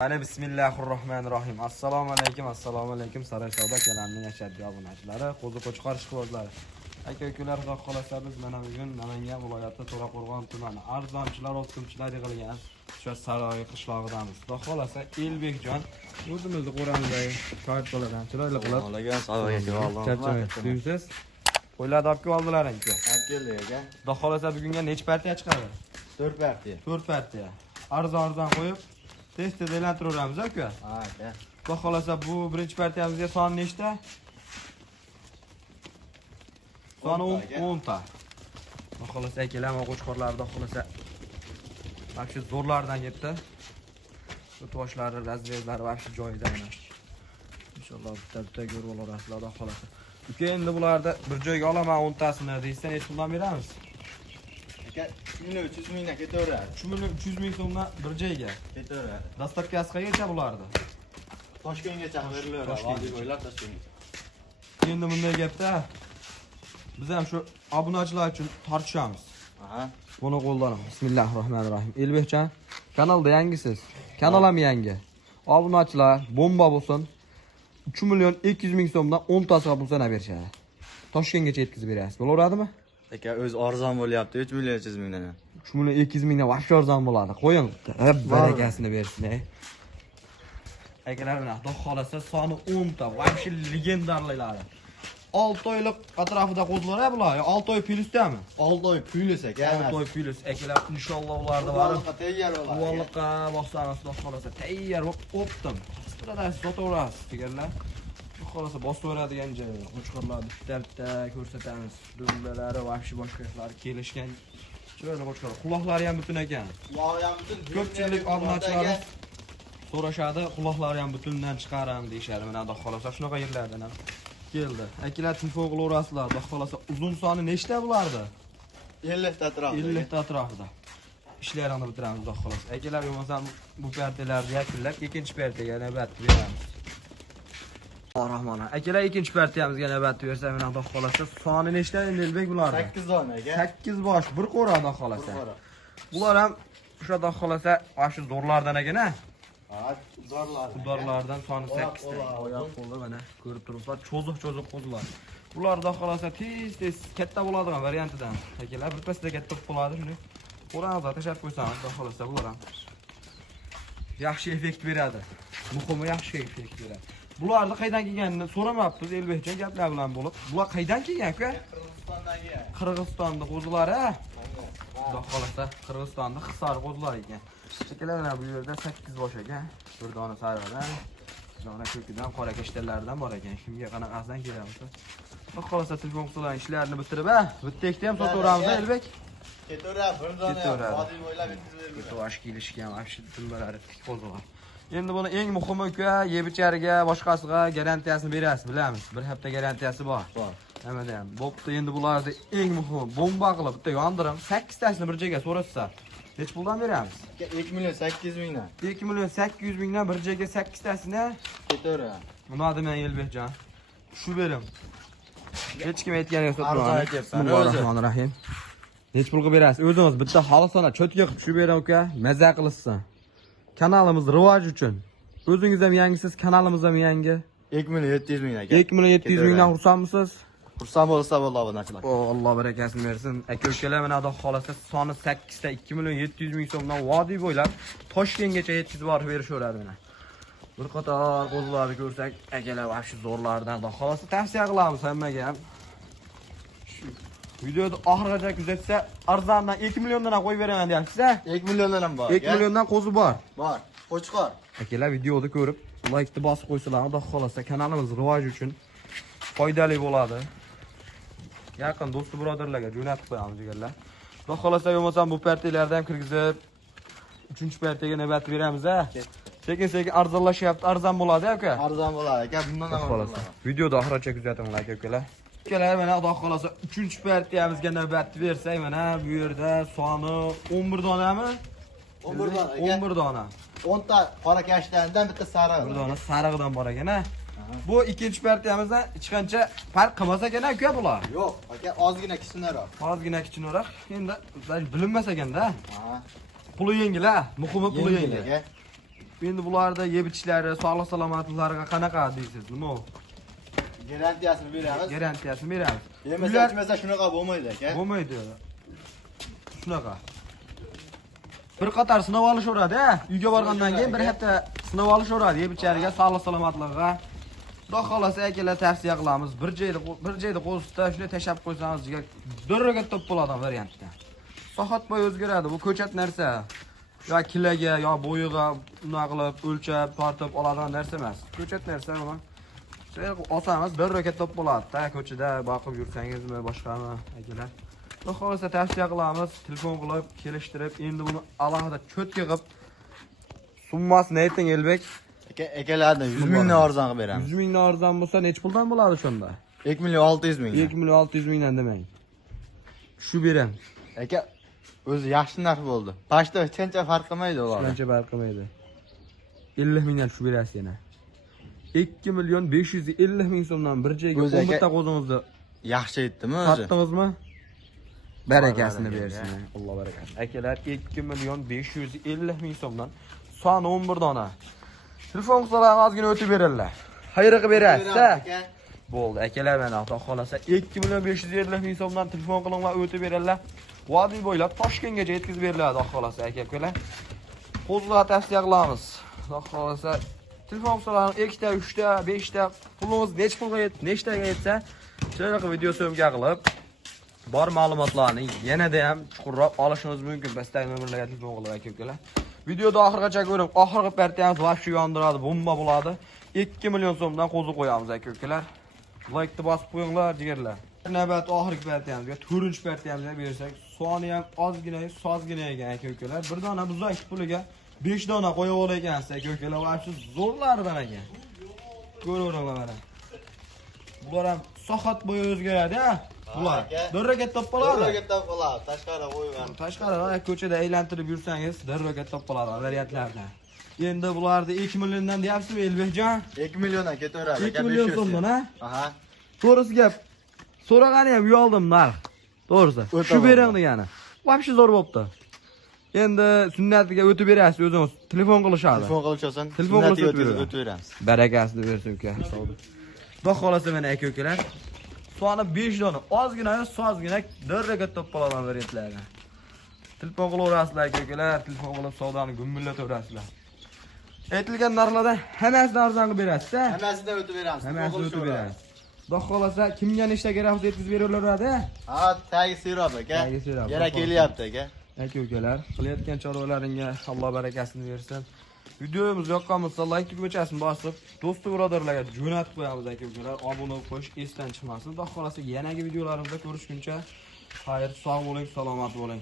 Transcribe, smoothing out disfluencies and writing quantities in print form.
Ana bismillahirrohmanirrohim. Assalomu alaykum Saroy savdo kanalining ashaddiy obunachilari, qo'zi qo'chqor ishqibozlari. Aka-ukalar, xudo xolasa biz mana bugun Namangan viloyati To'raqo'rg'on tumani arzonchilar, o'tkinchilar yig'ilgan shu Saroy qishlog'idamiz. Xudo xolasa Elbekjon o'zimizni qo'ramizdagi shoir boladan chiroyli qilib. Olagan savob Charchamaysiz. Qo'ylarni olib keldilaring aka. Olib keldik aka. Xudo xolasa bugunga necha partiya chiqadi? 4 partiya. 4 partiya. Arzon qo'yib tez-tez aylantiramiz aka. Ha aka. Xudo xolasa bu birinchi partiyamizga soni nechta? Soni 10 ta. Xudo xolasa akalar, qo'chqorlar xudo xolasa vaqti zo'rlardan ketdi. Bu toshlari, razvezlari vaqti joyida mana. Inshaalloh bitta ko'rib olarasizlar xudo xolasa. Uka, endi bularni bir joyga olaman 10 tasini deysa, nech puldan beramiz? Aka 300 mingdan ketaveradi. 300 ming so'mdan bir joyga. Ketaveradi. Dastavkasi qayercha bularni? Toshkentgacha berilaveradi. Toshkentgacha. Bo'ylab Toshkentgacha. Endi bunday gapda biz ham shu obunachilar uchun tortishamiz. Aha. Buni qo'llanamiz. Bismillahirrohmanirrohim. Elbekjon, kanalda yangisiz. Kanal ham yangi. Obunachilar bomba bo'lsin. 3 million 200 ming so'mdan 10 tasiga pulsana berishadi. Toshkentgacha yetkazib berasiz. Bo'laveradimi? Aka o'z arzon bo'lyapti 3 million 300 mingdan. 3 million 200 mingdan vaqti arzon bo'ladi. Qo'ying. Barakasini bersin. Akalar, mana xudo xolasa soni 10 ta. Vaqti legendarlilari. 6 oylik atrofida qo'zlar bular. 6 oy plyusdami? 6 oy plyus aka. 6 oy plyus. Akalar, inshaalloh ularda bor. Tayyor bo'ladi. Uvalliqqa bossamiz, xudo xolasa tayyor bo'lib o'pdim. Burada sotaverasiz deganlar. Xudo xolasa bosaveradigan joy. Qo'chqorlar bitta ko'rsatamiz. Dumbalari, vahshiy boshqalar kelishgan. Chiroyli qo'chqor. Quloqlari ham butun ekan. Quloqlari ham butun. Ko'pchilik obunachilar so'rashadi, quloqlari ham butundan chiqaram deyshadi. Mana xudo xolasa shunaqa yerlardan ham keldi. Akalar, telefon qilaverasizlar. Xudo xolasa uzun soni nechta bulardi? 50 ta atrofida. 50 ta atrofida. Ishlarini bitiramiz xudo xolasa. Akalar, bo'lmasam bu partiyalarni yakunlab, ikkinchi partiyaga navbat beramiz. Rahmona. Akalar, ikkinchi partiyamizga navbat bersa, mana xudo xolasa soni nechta endi Elbek bularni? 8 dona aka. 8 bosh, bir qo'ra xudo xolasa. Bular ham o'sha xudo xolasa shu zo'rlardan ekan-a? Ha, zo'rlar. Xudolardan soni 8 ta. Oyoq qo'li mana ko'rib turibsizlar, cho'ziq qo'zlar. Bular xudo xolasa tez katta bo'ladigan variantidan. Akalar, birpasda katta bo'ladi shuni. Qo'ramizni tashab qo'ysamiz, xudo xolasa bular ham yaxshi effekt beradi. Muhimi yaxshi effekt beradi. Bularni qaydan kelganini so'ramabmiz, Elbekjon gaplar bilan bo'lib. Bular qaydan kelgan aka? Qirg'izistondagi. Qirg'izistonning qo'zlari. Xudo xolasa Qirg'izistonning Hisor qo'zlari ekan. Shekillar bu yerda 8 bosh ekan. Bir dona sariqdan, bir dona ko'kidan, qora kashtallardan bor ekan. Kimga qanaqasidan keladi? Xudo xolasa telefon qilsalar ishlarini bitirib, bitta ikkita ham sotaveramiz, Elbek. Ketaveradi, bir dona. Vodiy bo'ylab yetkazib To'sh kelishgan, vahshiy dumbalari tik qo'zlar. Endi buni eng muhimi uka, yebichariga, boshqasiga garantiyasini berasiz, bilamiz. Bir hafta garantiyasi bor. Nimada ham. Bo'pti, endi bularni eng muhimi bomba qilib bitta yondirim, 8 tasini bir joyga so'rashsa, nech puldan beramiz? 2 million 800 mingdan. 2 million 800 mingdan bir joyga 8 tasini Ketaveradi. nima deman Elbekjon? Shu berim. Hech kim aytganiga Arzon so'tmayman. aytyapsan, Bismillahirrohmanirrohim. Nech pulga berasiz? O'zingiz bitta xolisona cho'tga qilib shu bering uka, maza qilsin. Kanalimiz rivoj uchun. O'zingiz ham yangisiz, kanalimiz ham yangi. 2 million 700 ming aka. 2 million 700 mingdan xursandmisiz? Xursand bo'lsa bo'ldi obunachilar. Alloh barakasini bersin. Aka-ukalar, mana xudo xolasa soni 8 ta 2 million 700 ming so'mdan vodiy bo'ylab Toshkentgacha yetkazib borib berishaveradi mana. Bir qator qo'zlarni ko'rsak, akalar vahshiy zo'rlardan xudo xolasa tavsiya qilamiz hammaga ham. Videoni oxirigacha kuzatsa, arzondan 2 milliondan ham qo'yib beraman deyapsiz-a? 2 milliondan ham bor. 2 milliondan qo'zi bor. Bor. Qo'chqor. Akalar, videoni ko'rib, like-ni bosib qo'ysalar, xudo xolasa kanalimiz rivoj uchun foydali bo'ladi. Yaqin do'st birodarlarga jo'natib qo'yamiz deganlar. Xudo xolasa bo'lmasam bu partiyalarni ham kirgizib 3-partiyaga navbat beramiz-a. Sekin arzonlashyapti, arzon bo'ladi aka. Arzon bo'ladi aka, bundan ham xolasa. Videoni oxirigacha kuzatinglar aka-ukalar. Akalar, mana xudo xolasa 3-partiyamizga navbat bersak, mana bu yerda soni 11 donami? 11 dona aka. 11 dona. 10 ta qora kashtandan bitta sariq. Bir dona sariqdan bor ekan-a. Bu ikkinchi partiyamizdan hech qancha farq qilmas ekan aka bular. Yo'q, aka ozgina kichikroq. Ozgina kichikroq. Endi bilinmas ekanda. Ha. Puli yengil-a, muhimi puli yengil. Endi bularda yeb ichishlari, sog'liq salomatliklariga qanaqa deysiz? Nima u? Garantiyasini beramiz. Garantiyasini beramiz. Yemasa ichmasa shunaqa bo'lmaydi aka. Bo'lmaydi. Shunaqa. Bir qator sinov olishaveradi, uyga borgandan keyin bir hafta sinov olishaveradi, yeb ichariga, sog'liq salomatligiga. Xudo xolasa akalar tavsiya qilamiz. Bir joyda qo'zitda shunday tashab qo'ysangiz, durraga top bo'ladi variantda. Soat bo'yi o'zgaradi. Bu ko'chat narsa. Yo kilaga, yo bo'yiga unaqa qilib o'lchab, tortib oladigan narsa emas. Ko'chat narsa nima? Shunday olsangiz durraga top bo'ladi. Ta ko'chada boqib yursangizmi, boshqami akalar. Xudo xolasa tavsiya qilamiz. Telefon qilib, kelishtirib, endi buni alohida cho'tga qilib summasini ayting Elbek. Akalarni 100 mingdan arzon qilib beramiz. 100 mingdan arzon bo'lsa, necha puldan bo'ladi shunda? 2 million 600 ming. 2 million 600 mingdan demang. Shu beram. Aka o'zi yaxshi narx bo'ldi. Pashta qancha farq qilmaydi ular. Qancha farq qilmaydi. 50 mingdan shu berasiz yana. 2 million 550 ming so'mdan bir joyga 10 ta qo'zingizni yaxshi aytdimi o'zi? Sotdingizmi? Barakasini bersin. Alloh barakasi. Akalar 2 million 550 ming so'mdan son 11 dona. Telefon qilsalaringiz ozgina o'tib beradilar. Xayr qilib berasiz-da. Bo'ldi. Akalar mana Xudo xolasa 2 million 550 ming so'mdan telefon qilinglar, o'tib beradilar. Vodiy bo'ylab Toshkentgacha yetkazib beriladi, Xudo xolasa aka-ukalar. Qo'zg'at tavsiya qilamiz. Xudo xolasa telefon qilsalaringiz 2 ta, 3 ta, 5 ta pulingiz nech pulga nechtaga yetsa, shunaqa video syomka qilib bor ma'lumotlarni yanada ham chuqurroq olishingiz mumkin. Bastagi nomerlarga telefon qilib aka-ukalar. Videoda oxirigacha ko'ring. Oxirgi partiyamiz vaqtcha yondiradi, bomba bo'ladi. 2 million so'mdan qo'zi qo'yamiz aka-ukalar. Like-ni bosib qo'yinglar, jigarlar. Navbat oxirgi partiyamizga, 4-partiyamizga bersak, soni ham sozgina ekan aka-ukalar. Bir dona buzak puliga 5 dona qo'yib olakansiz aka-ukalar. Va shu zo'rlardan ekan. Ko'raveringlar mana. Bular ham soat bo'yi o'zgaradi-a? Bular darraga top bo'ladi. Darraga top bo'ladi. Tashqari qo'ygan. Tashqaridan ko'chada aylantirib yursangiz darraga top bo'ladi variantlardan. Endi bularni 2 milliondan deyapsizmi Elbekjon? 2 milliondan ketaveradi. 2 million so'mdan, ha? Aha. To'g'risi gap. So'ragani ham uyaldim narx. To'g'risi. Shu bering degani. Vobshe zo'r bo'libdi. Endi sunnatiga o'tib berasiz o'zingiz. Telefon qilishadi. Telefon qilishsan. Telefon qilib o'tib beramiz. Barakasini bersin uka. Xudo xolasa mana aka-ukalar. Soni 5 dona, ozgina, sozgina darraga top bo'ladigan variantlarga. Telefon qilaverasizlar aka-ukalar, telefon qilib savdoni gummillataverasizlar. Aytilgan narxlardan hammasini arzon qilib berasiz-a? Hammasidan o'tib beramiz. Hammasini o'tib beramiz. Xudo xolasa kimga nechta kerak bo'lsa yetkazib beraveradi. Ha, tagi serob aka. Yana kelyapti aka. Aka-ukalar, qilayotgan choralaringga Alloh barakasini bersin. Videomiz yoqqan bo'lsa, like tugmachasini bosib, do'st birodarlarga jo'natib qo'yamiz aka-ukalar. Obuna qo'yish esdan chiqmasin. Xudo xolasa yangi videolarimizda ko'rishguncha xayr, sog' bo'ling, salomat bo'ling.